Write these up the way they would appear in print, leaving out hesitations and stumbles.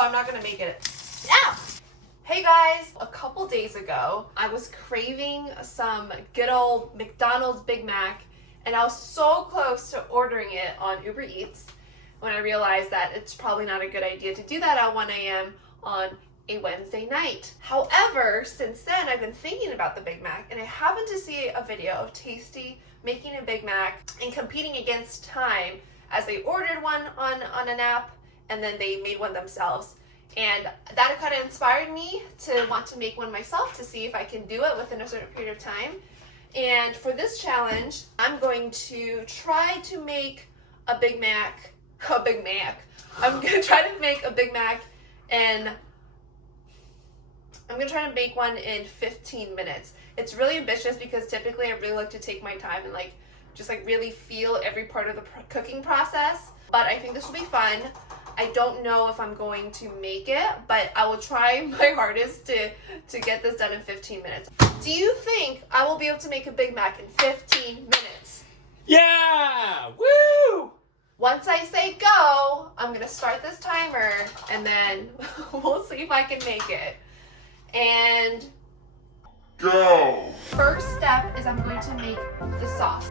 no, I'm not gonna make it. Ow! Hey guys, a couple days ago, I was craving some good old McDonald's Big Mac, and I was so close to ordering it on Uber Eats when I realized that it's probably not a good idea to do that at 1 a.m. on a Wednesday night. However, since then, I've been thinking about the Big Mac, and I happened to see a video of Tasty making a Big Mac and competing against time as they ordered one on an app, and then they made one themselves. And that kind of inspired me to want to make one myself to see if I can do it within a certain period of time. And for this challenge, I'm going to try to make a Big Mac. I'm gonna try to make a Big Mac, and I'm gonna try to make one in 15 minutes. It's really ambitious because typically I really like to take my time and just really feel every part of the cooking process. But I think this will be fun. I don't know if I'm going to make it, but I will try my hardest to get this done in 15 minutes. Do you think I will be able to make a Big Mac in 15 minutes? Yeah! Woo! Once I say go, I'm gonna start this timer, and then we'll see if I can make it. And go! First step is I'm going to make the sauce.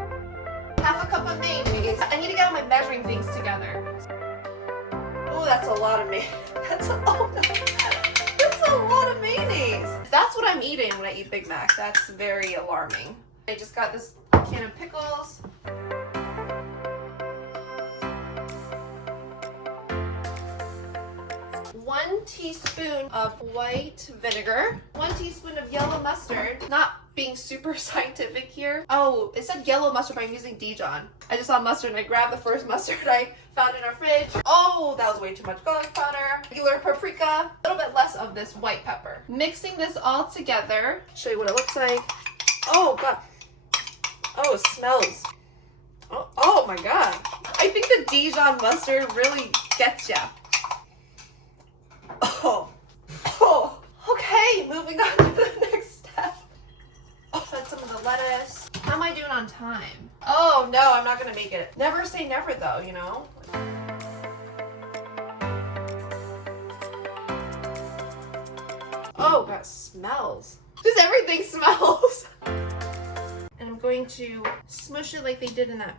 Half a cup of mayonnaise. I need to get all my measuring things together. Oh, that's a lot of mayonnaise. That's a lot of mayonnaise. That's what I'm eating when I eat Big Mac. That's very alarming. I just got this can of pickles. 1 teaspoon of white vinegar, 1 teaspoon of yellow mustard. Not being super scientific here. Oh, it said yellow mustard, but I'm using Dijon. I just saw mustard and I grabbed the first mustard I found in our fridge. Oh, that was way too much garlic powder. Regular paprika, a little bit less of this white pepper. Mixing this all together. Show you what it looks like. Oh god. Oh, it smells. Oh my god. I think the Dijon mustard really gets ya. Oh, okay, moving on to the next step. Add some of the lettuce. How am I doing on time? Oh no, I'm not gonna make it. Never say never though, you know? Oh, that smells. Just everything smells. And I'm going to smoosh it like they did in the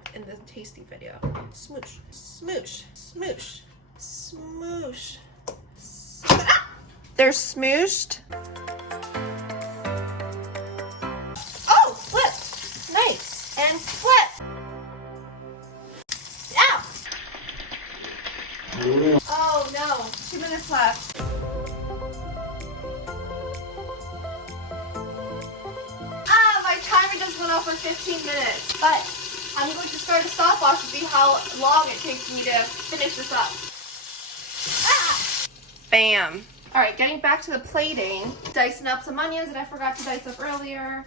Tasty video. Smoosh, smoosh, smoosh, smoosh. They're smooshed. Oh, flip. Nice. And flip. Ow. Oh no, 2 minutes left. My timer just went off for 15 minutes. But I'm going to start a stopwatch to see how long it takes me to finish this up. Bam. All right, getting back to the plating. Dicing up some onions that I forgot to dice up earlier.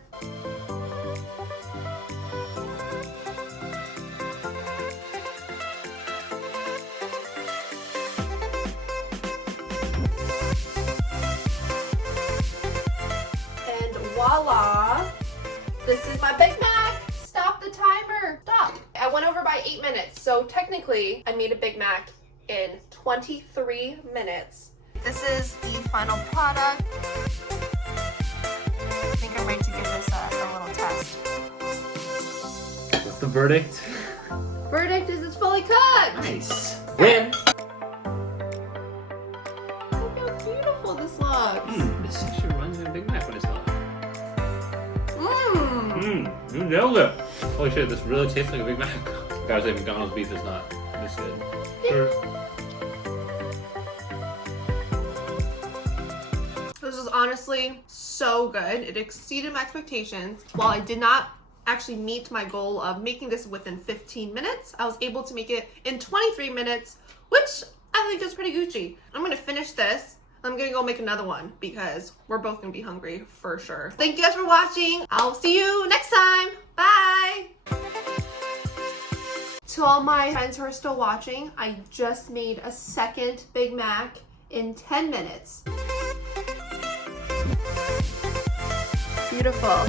And voila, this is my Big Mac. Stop the timer, stop. I went over by 8 minutes, so technically I made a Big Mac in 23 minutes. This is the final product. I think I'm ready to give this a little test. What's the verdict? Verdict is it's fully cooked. Nice. Win. Look how beautiful this looks. This actually reminds me of Big Mac when it's done. Mmm. You nailed it. Holy shit, this really tastes like a Big Mac. I gotta say, McDonald's beef is not this good. This is honestly so good. It exceeded my expectations. While I did not actually meet my goal of making this within 15 minutes, I was able to make it in 23 minutes, which I think is pretty Gucci. I'm gonna finish this. I'm gonna go make another one because we're both gonna be hungry for sure. Thank you guys for watching. I'll see you next time. Bye. To all my friends who are still watching, I just made a second Big Mac in 10 minutes. Beautiful.